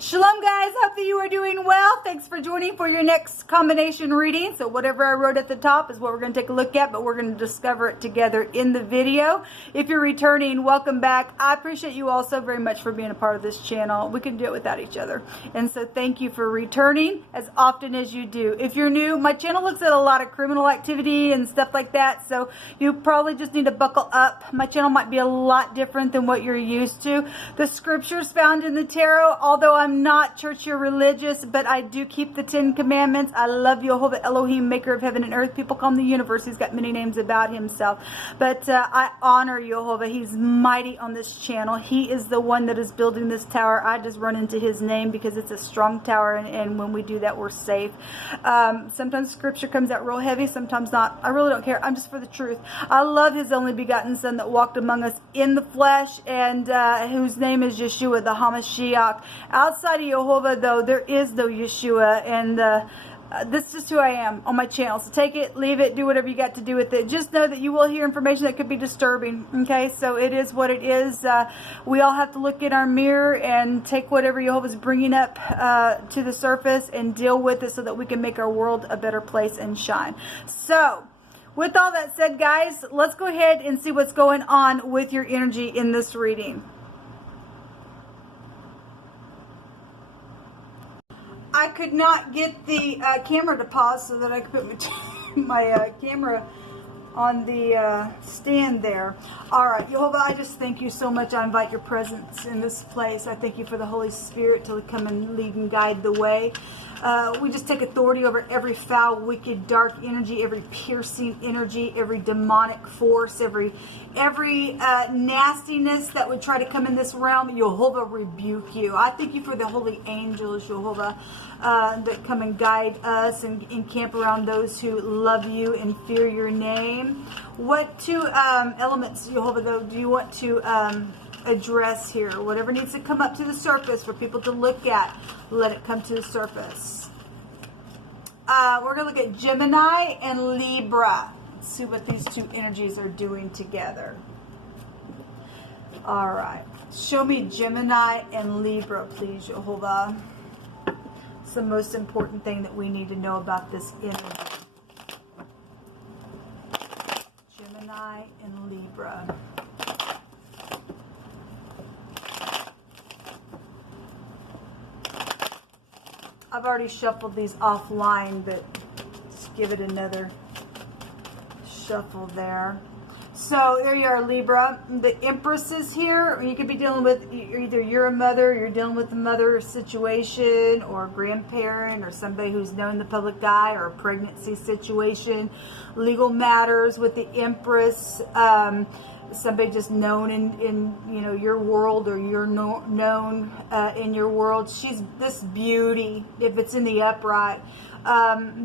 Shalom guys, hope that you are doing well. Thanks for joining for your next combination reading. So whatever I wrote at the top is what we're going to take a look at, but we're going to discover it together in the video. If you're returning, welcome back. I appreciate you all so very much for being a part of this channel. We can do it without each other. And so thank you for returning as often as you do. If you're new, my channel looks at a lot of criminal activity and stuff like that, so you probably just need to buckle up. My channel might be a lot different than what you're used to. The scriptures found in the tarot, although I'm not church or religious, but I do keep the 10 commandments. I love Yehovah Elohim, maker of heaven and earth. People call him the universe. He's got many names about himself. But I honor Yehovah. He's mighty on this channel. He is the one that is building this tower. I just run into his name because it's a strong tower, and when we do that, we're safe. Sometimes scripture comes out real heavy, sometimes not. I really don't care. I'm just for the truth. I love his only begotten son that walked among us in the flesh, and whose name is Yeshua, the Hamashiach. Outside of Yehovah, though, there is no Yeshua, and this is just who I am on my channel. So take it, leave it, do whatever you got to do with it. Just know that you will hear information that could be disturbing, okay? So it is what it is. We all have to look in our mirror and take whatever Yehovah's bringing up to the surface and deal with it so that we can make our world a better place and shine. So with all that said, guys, let's go ahead and see what's going on with your energy in this reading. I could not get the camera to pause so that I could put my camera on the stand there. All right, Yehovah, I just thank you so much. I invite your presence in this place. I thank you for the Holy Spirit to come and lead and guide the way. We just take authority over every foul, wicked, dark energy, every piercing energy, every demonic force, every nastiness that would try to come in this realm. Yehovah, rebuke you. I thank you for the holy angels, Yehovah, that come and guide us and encamp around those who love you and fear your name. What two elements, Yehovah, though, do you want to address here? Whatever needs to come up to the surface for people to look at, let it come to the surface. We're going to look at Gemini and Libra. Let's see what these two energies are doing together. All right. Show me Gemini and Libra, please, Yehovah. It's the most important thing that we need to know about this energy. Gemini and Libra. I've already shuffled these offline, but just give it another shuffle there. So there you are, Libra. The Empress is here. You could be dealing with either you're a mother, you're dealing with a mother situation, or a grandparent, or somebody who's known the public eye, or a pregnancy situation, legal matters with the Empress. Somebody just known in you know, your world, or you're known in your world. She's this beauty, if it's in the upright.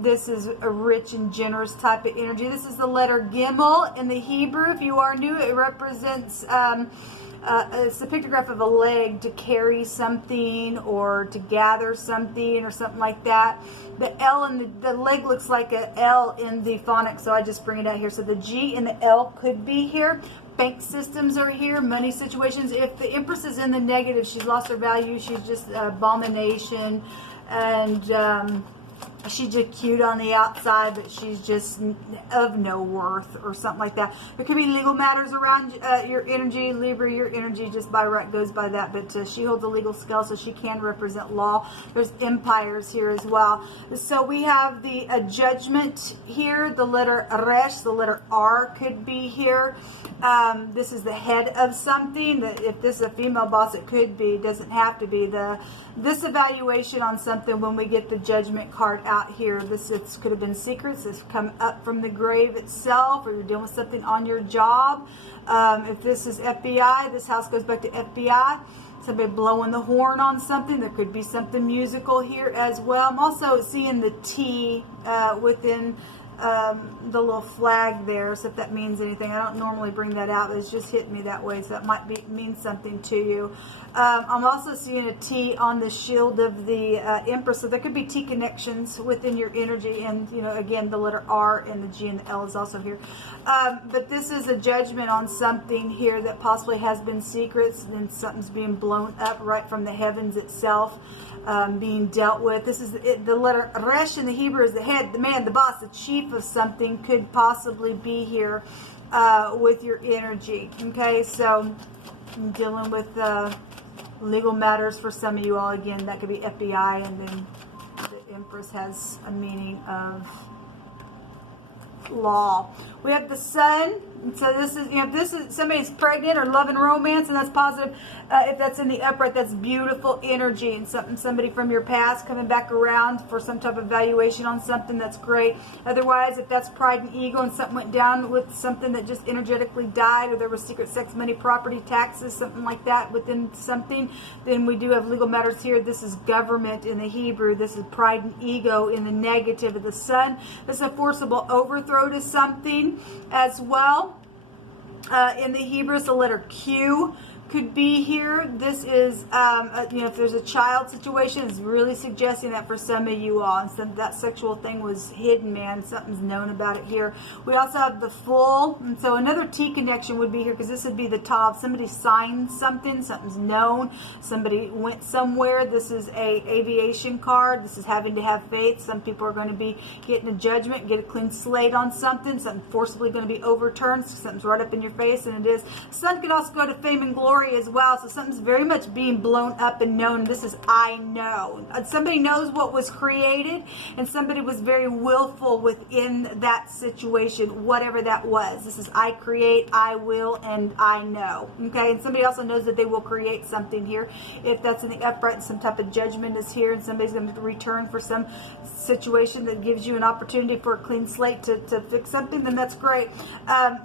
This is a rich and generous type of energy. This is the letter Gimel in the Hebrew. If you are new, it represents it's a pictograph of a leg to carry something or to gather something or something like that. The L and the leg looks like an L in the phonics, so I just bring it out here. So the G and the L could be here. Bank systems are here, money situations. If the Empress is in the negative, she's lost her value, she's just an abomination, and she's just cute on the outside, but she's just of no worth or something like that. There could be legal matters around your energy, Libra. Your energy just by right goes by that, but she holds a legal scale, so she can represent law. There's empires here as well. So we have the Judgment here, the letter Resh, the letter R could be here. This is the head of something. If this is a female boss, it could be, doesn't have to be. This evaluation on something, when we get the Judgment card out here, this could have been secrets. This come up from the grave itself, or you're dealing with something on your job. If this is FBI, this house goes back to FBI. Somebody blowing the horn on something. There could be something musical here as well. I'm also seeing the T within the little flag there, so if that means anything. I don't normally bring that out, but it's just hitting me that way, so that might mean something to you. I'm also seeing a T on the shield of the Empress, so there could be T connections within your energy, and you know, again, the letter R and the G and the L is also here. But this is a judgment on something here that possibly has been secrets, and something's being blown up right from the heavens itself, being dealt with. This is the letter Resh in the Hebrew is the head, the man, the boss, the chief of something could possibly be here with your energy. Okay, so I'm dealing with legal matters for some of you all. Again, that could be FBI, and then the Empress has a meaning of law. We have the Sun, and so this is, you know, if this is somebody's pregnant or loving romance, and that's positive. If that's in the upright, that's beautiful energy, and somebody from your past coming back around for some type of valuation on something, that's great. Otherwise, if that's pride and ego and something went down with something that just energetically died, or there was secret sex, money, property, taxes, something like that within something, then we do have legal matters here. This is government in the Hebrew. This is pride and ego in the negative of the Sun. This is a forcible overthrow to something as well. In the Hebrew, it's the letter Q could be here. This is, you know, if there's a child situation, it's really suggesting that for some of you all, and so that sexual thing was hidden, man. Something's known about it here. We also have the full, and so another T connection would be here, because this would be the top. Somebody signed something, something's known, somebody went somewhere. This is a aviation card. This is having to have faith. Some people are going to be getting a judgment, get a clean slate on something forcibly going to be overturned. Something's right up in your face, and it is. Sun could also go to fame and glory as well, so something's very much being blown up and known. This is I know. Somebody knows what was created, and somebody was very willful within that situation, whatever that was. This is I create, I will, and I know. Okay, and somebody also knows that they will create something here. If that's in the upright, some type of judgment is here, and somebody's going to return for some situation that gives you an opportunity for a clean slate to fix something, then that's great.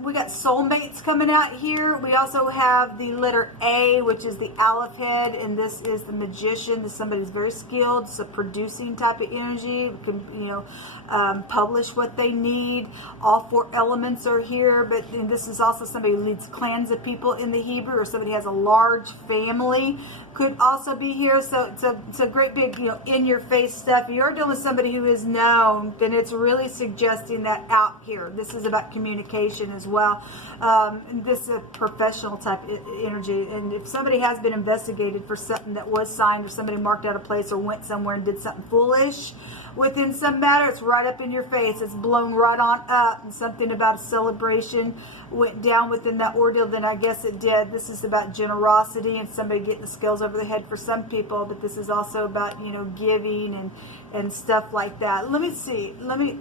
We got soulmates coming out here. We also have the letter A, which is the Aleph head, and this is the magician. This is somebody who's very skilled. It's a producing type of energy. It can, you know, publish what they need. All four elements are here, but this is also somebody who leads clans of people in the Hebrew, or somebody has a large family could also be here. So it's a great big, you know, in-your-face stuff. If you're dealing with somebody who is known, then it's really suggesting that out here. This is about communication as well. And this is a professional type energy. And if somebody has been investigated for something that was signed, or somebody marked out a place or went somewhere and did something foolish within some matter, it's right up in your face. It's blown right on up, and something about a celebration went down within that ordeal, then I guess it did. This is about generosity and somebody getting the scales over the head for some people, but this is also about, you know, giving and stuff like that. Let me see. Let me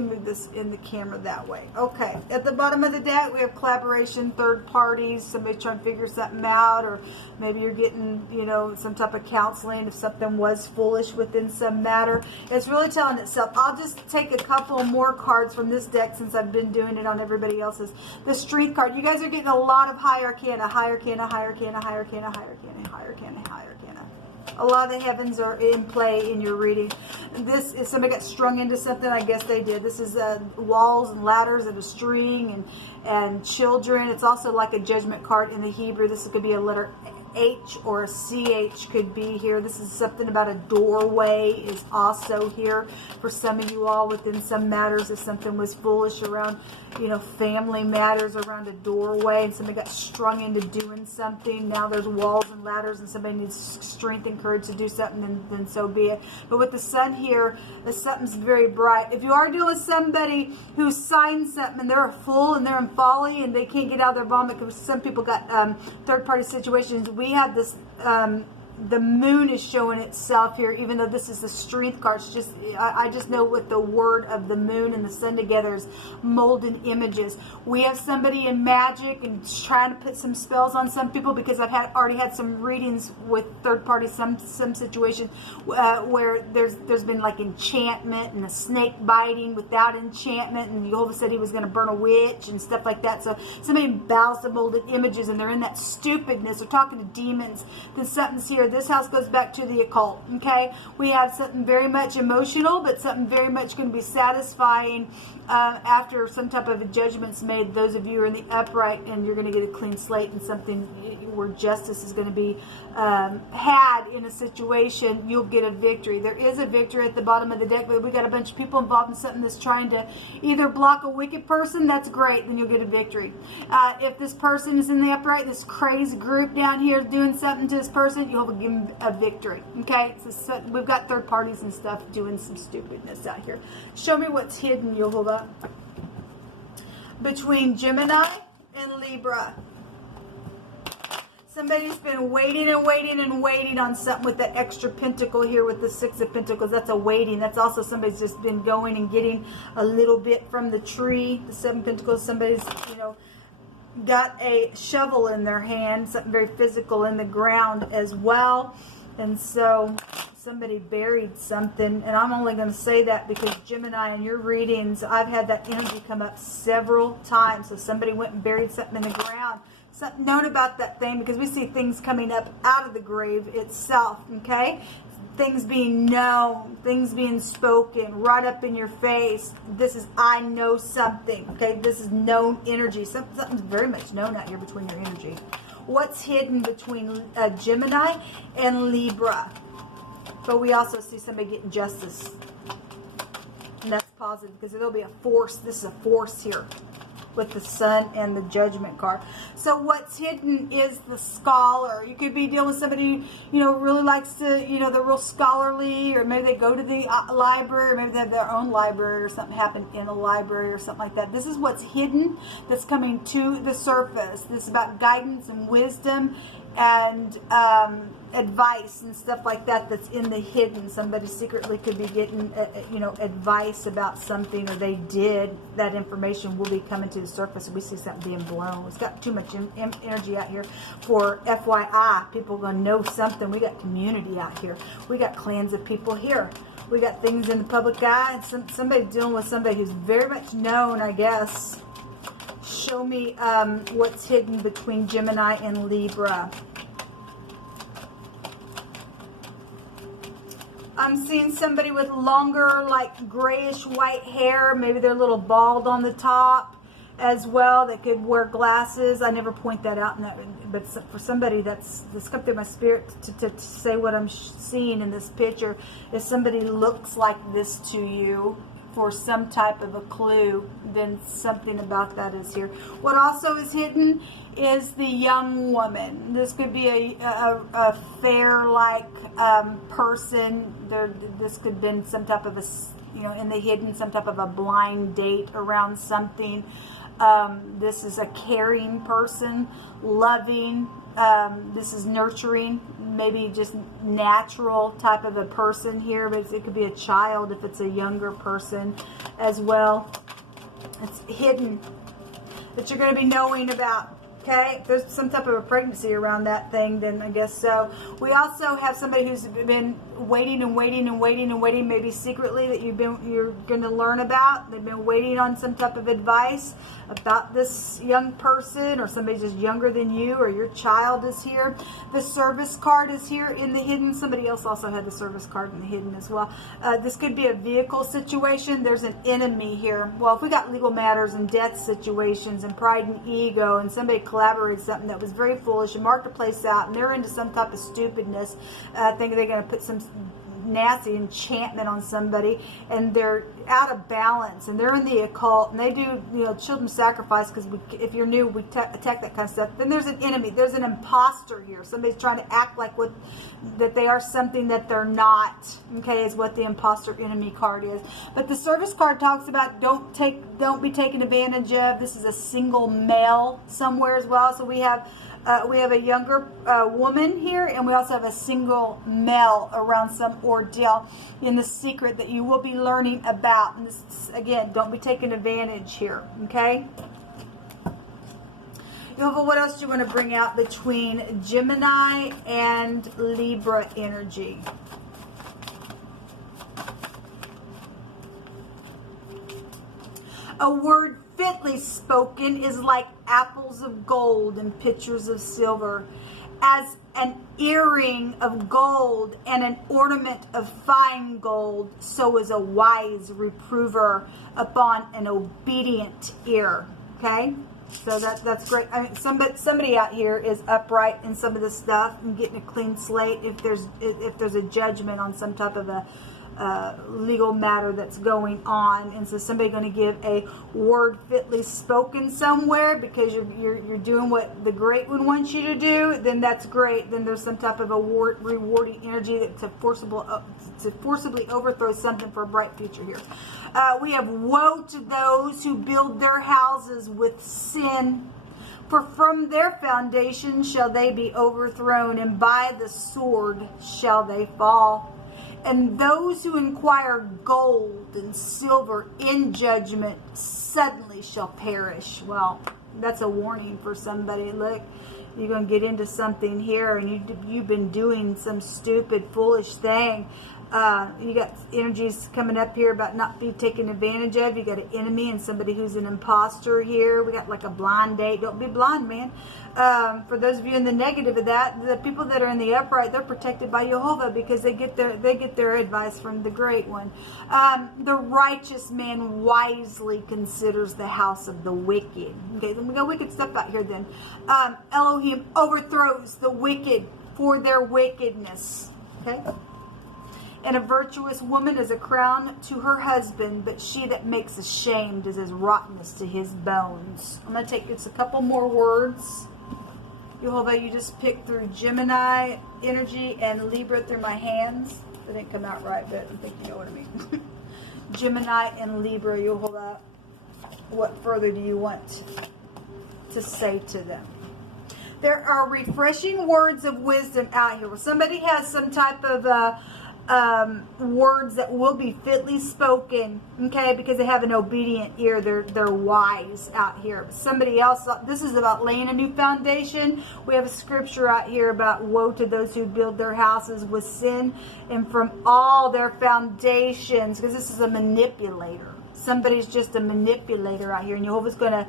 move this in the camera that way. Okay, at the bottom of the deck, we have collaboration, third parties, somebody trying to figure something out, or maybe you're getting, you know, some type of counseling if something was foolish within some matter. It's really telling itself. I'll just take a couple more cards from this deck since I've been doing it on everybody else's. The Strength card. You guys are getting a lot of high arcana, high arcana, high arcana, high arcana, high arcana, high arcana, high arcana. A lot of the heavens are in play in your reading. This is somebody got strung into something. I guess they did. This is walls and ladders and a string and children. It's also like a judgment card in the Hebrew. This could be a letter H or a CH could be here. This is something about a doorway is also here for some of you all within some matters. If something was foolish around, you know, family matters around a doorway, and somebody got strung into doing something. Now there's walls and ladders, and somebody needs strength and courage to do something, then so be it. But with the Sun here, something's very bright. If you are dealing with somebody who signed something and they're full and they're in folly and they can't get out of their vomit, because some people got third-party situations. We have this, the moon is showing itself here, even though this is the Strength card. It's just, I just know with the word of the moon and the sun together is molding images. We have somebody in magic and trying to put some spells on some people, because I've already had some readings with third parties, some situations where there's been like enchantment and a snake biting without enchantment, and Jehovah said he was going to burn a witch and stuff like that. So somebody bows to molded images and they're in that stupidness or talking to demons, then something's here here. This house goes back to the occult, okay? We have something very much emotional, but something very much going to be satisfying after some type of a judgment's made. Those of you who are in the upright, and you're going to get a clean slate and something where justice is going to be had in a situation, you'll get a victory. There is a victory at the bottom of the deck, but we got a bunch of people involved in something that's trying to either block a wicked person. That's great, then you'll get a victory. If this person is in the upright, this crazy group down here doing something to this person, you'll give them a victory. Okay, so we've got third parties and stuff doing some stupidness out here. Show me what's hidden, you'll hold up, between Gemini and Libra. Somebody's been waiting and waiting and waiting on something with that extra pentacle here with the Six of Pentacles. That's a waiting. That's also somebody's just been going and getting a little bit from the tree. The Seven Pentacles, somebody's, you know, got a shovel in their hand, something very physical in the ground as well. And so somebody buried something. And I'm only going to say that because Gemini, in your readings, I've had that energy come up several times. So somebody went and buried something in the ground. Note about that thing, because we see things coming up out of the grave itself, okay? Things being known, things being spoken right up in your face. This is, I know something, okay? This is known energy. Something's very much known out here between your energy. What's hidden between Gemini and Libra? But we also see somebody getting justice. And that's positive, because there'll be a force. This is a force here with the Sun and the Judgment card. So what's hidden is the scholar. You could be dealing with somebody, you know, really likes to, you know, they're real scholarly, or maybe they go to the library, or maybe they have their own library, or something happened in a library or something like that. This is what's hidden that's coming to the surface. This is about guidance and wisdom and advice and stuff like that that's in the hidden. Somebody secretly could be getting, you know, advice about something, or they did. That information will be coming to the surface, and we see something being blown. It's got too much energy out here for FYI. People are going to know something. We got community out here. We got clans of people here. We got things in the public eye. Somebody dealing with somebody who's very much known, I guess. Show me what's hidden between Gemini and Libra. I'm seeing somebody with longer, like grayish white hair. Maybe they're a little bald on the top as well. They could wear glasses. I never point that out in that, but for somebody that's come through my spirit to say what I'm seeing in this picture, if somebody looks like this to you for some type of a clue, then something about that is here. What also is hidden is the young woman. This could be a fair-like person. This could have been some type of a, you know, in the hidden, some type of a blind date around something. This is a caring person, loving. This is nurturing, maybe just natural type of a person here, but it could be a child if it's a younger person as well. It's hidden that you're going to be knowing about. Okay, if there's some type of a pregnancy around that thing, then I guess so. We also have somebody who's been waiting and waiting and waiting and waiting, maybe secretly, that you're going to learn about. They've been waiting on some type of advice about this young person, or somebody just younger than you, or your child is here. The service card is here in the hidden. Somebody else also had the service card in the hidden as well. This could be a vehicle situation. There's an enemy here. Well, if we got legal matters and death situations and pride and ego, and somebody collaborated something that was very foolish and marked a place out, and they're into some type of stupidness, thinking they're going to put some nasty enchantment on somebody, and they're out of balance, and they're in the occult, and they do, you know, children sacrifice, because if you're new, we attack that kind of stuff. Then there's an enemy. There's an imposter here. Somebody's trying to act like that they are something that they're not. Okay, is what the imposter enemy card is. But the service card talks about don't be taken advantage of. This is a single male somewhere as well. So we have a younger woman here, and we also have a single male around some ordeal in the secret that you will be learning about. And this, again, don't be taken advantage here, okay? What else do you want to bring out between Gemini and Libra energy? A word fitly spoken is like apples of gold and pitchers of silver. As an earring of gold and an ornament of fine gold, so is a wise reprover upon an obedient ear. Okay, so that's great. I mean, somebody out here is upright in some of this stuff and getting a clean slate. If there's a judgment on some type of a legal matter that's going on, and so somebody going to give a word fitly spoken somewhere because you're doing what the great one wants you to do, then that's great. Then there's some type of a rewarding energy that to forcibly overthrow something for a bright future here. We have woe to those who build their houses with sin, for from their foundation shall they be overthrown, and by the sword shall they fall. And those who inquire gold and silver in judgment suddenly shall perish. Well, that's a warning for somebody. Look, you're going to get into something here, and you've been doing some stupid, foolish thing. You got energies coming up here about not being taken advantage of. You got an enemy and somebody who's an imposter here. We got like a blind date. Don't be blind, man. For those of you in the negative of that, the people that are in the upright, they're protected by Jehovah because they get their advice from the Great One. The righteous man wisely considers the house of the wicked. Okay, then we got wicked stuff out here. Then Elohim overthrows the wicked for their wickedness. Okay. And a virtuous woman is a crown to her husband, but she that makes ashamed is as rottenness to his bones. I'm going to take just a couple more words. Jehovah, you just picked through Gemini energy and Libra through my hands. They didn't come out right, but I think you know what I mean. Gemini and Libra, Jehovah, what further do you want to say to them? There are refreshing words of wisdom out here. Well, somebody has some type of words that will be fitly spoken, okay, because they have an obedient ear. They're wise out here. Somebody else, this is about laying a new foundation. We have a scripture out here about woe to those who build their houses with sin and from all their foundations, because this is a manipulator. Somebody's just a manipulator out here, and Jehovah's going to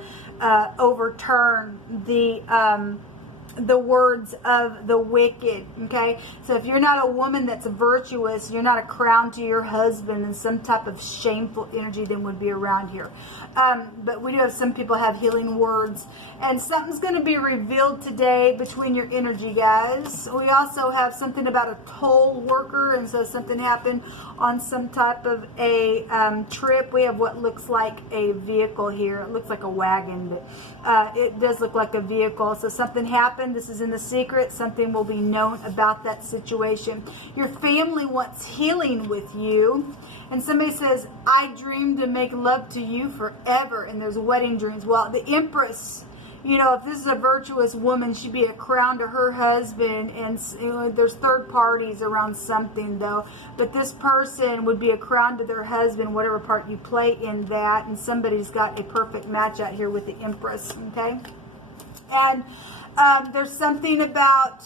overturn the words of the wicked. Okay, so if you're not a woman that's virtuous, you're not a crown to your husband, and some type of shameful energy then would be around here. But we do have some people have healing words, and something's going to be revealed today between your energy, guys. We also have something about a toll worker, and so something happened on some type of a trip. We have what looks like a vehicle here. It looks like a wagon, but it does look like a vehicle. So something happened. This is in the secret. Something will be known about that situation. Your family wants healing with you. And somebody says, I dream to make love to you forever. And there's wedding dreams. Well, the Empress, you know, if this is a virtuous woman, she'd be a crown to her husband. And you know, there's third parties around something, though. But this person would be a crown to their husband, whatever part you play in that. And somebody's got a perfect match out here with the Empress, okay? And there's something about,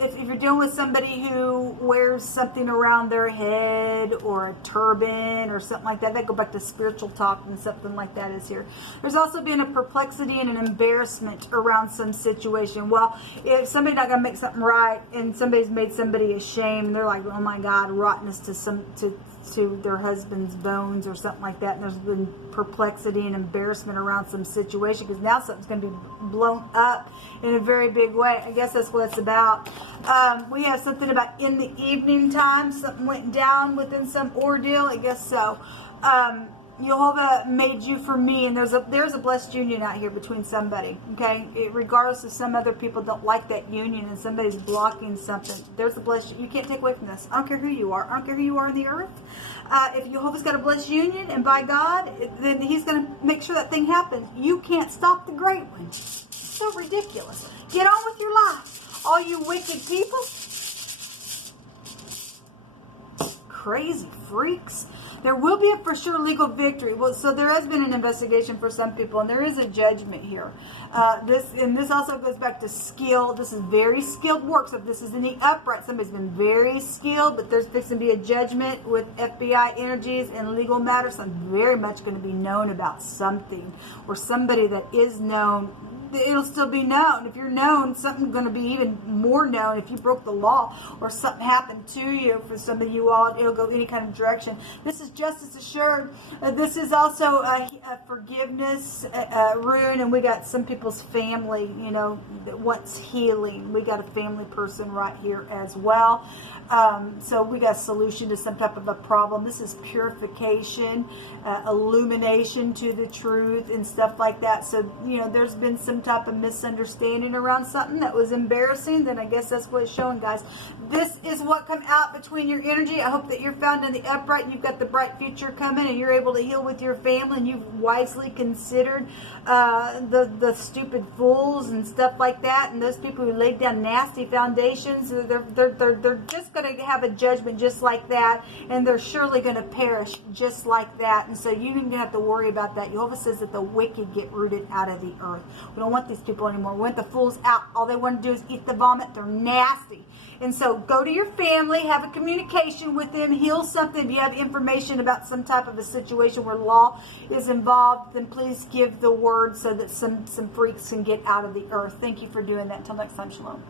if you're dealing with somebody who wears something around their head or a turban or something like that, that go back to spiritual talk, and something like that is here. There's also been a perplexity and an embarrassment around some situation. Well, if somebody's not going to make something right and somebody's made somebody ashamed, and they're like, oh my God, rottenness to their husband's bones or something like that, and there's been perplexity and embarrassment around some situation because now something's going to be blown up in a very big way. I guess that's what it's about. We have something about in the evening time, something went down within some ordeal. I guess so. Jehovah made you for me, and there's a blessed union out here between somebody, okay? Regardless if some other people don't like that union and somebody's blocking something, there's a blessed. You can't take away from this. I don't care who you are. I don't care who you are in the earth. If Jehovah's got a blessed union, and by God, then He's going to make sure that thing happens. You can't stop the great one. So ridiculous. Get on with your life, all you wicked people. Crazy freaks. There will be a for sure legal victory. Well, so there has been an investigation for some people, and there is a judgment here. This also goes back to skill. This is very skilled work. So if this is in the upright, somebody's been very skilled, but there's fixing to be a judgment with FBI energies and legal matters. I'm very much going to be known about something, or somebody that is known. it'll still be known. If you're known, something's going to be even more known. If you broke the law or something happened to you, for some of you all, it'll go any kind of direction. This is justice assured. This is also a forgiveness rune, and we got some people's family, you know, that wants healing. We got a family person right here as well. So we got a solution to some type of a problem. This is purification, illumination to the truth and stuff like that. So, you know, there's been some type of misunderstanding around something that was embarrassing. Then I guess that's what it's showing, guys. This is what come out between your energy. I hope that you're found in the upright. You've got the bright future coming, and you're able to heal with your family, and you've wisely considered the stupid fools and stuff like that, and those people who laid down nasty foundations. They're just going to have a judgment just like that, and they're surely going to perish just like that. And so you don't even have to worry about that. Jehovah says that the wicked get rooted out of the earth. We don't want these people anymore. We want the fools out. All they want to do is eat the vomit. They're nasty. And so go to your family, have a communication with them, heal something. If you have information about some type of a situation where law is involved, then please give the word so that some freaks can get out of the earth. Thank you for doing that. Until next time, shalom.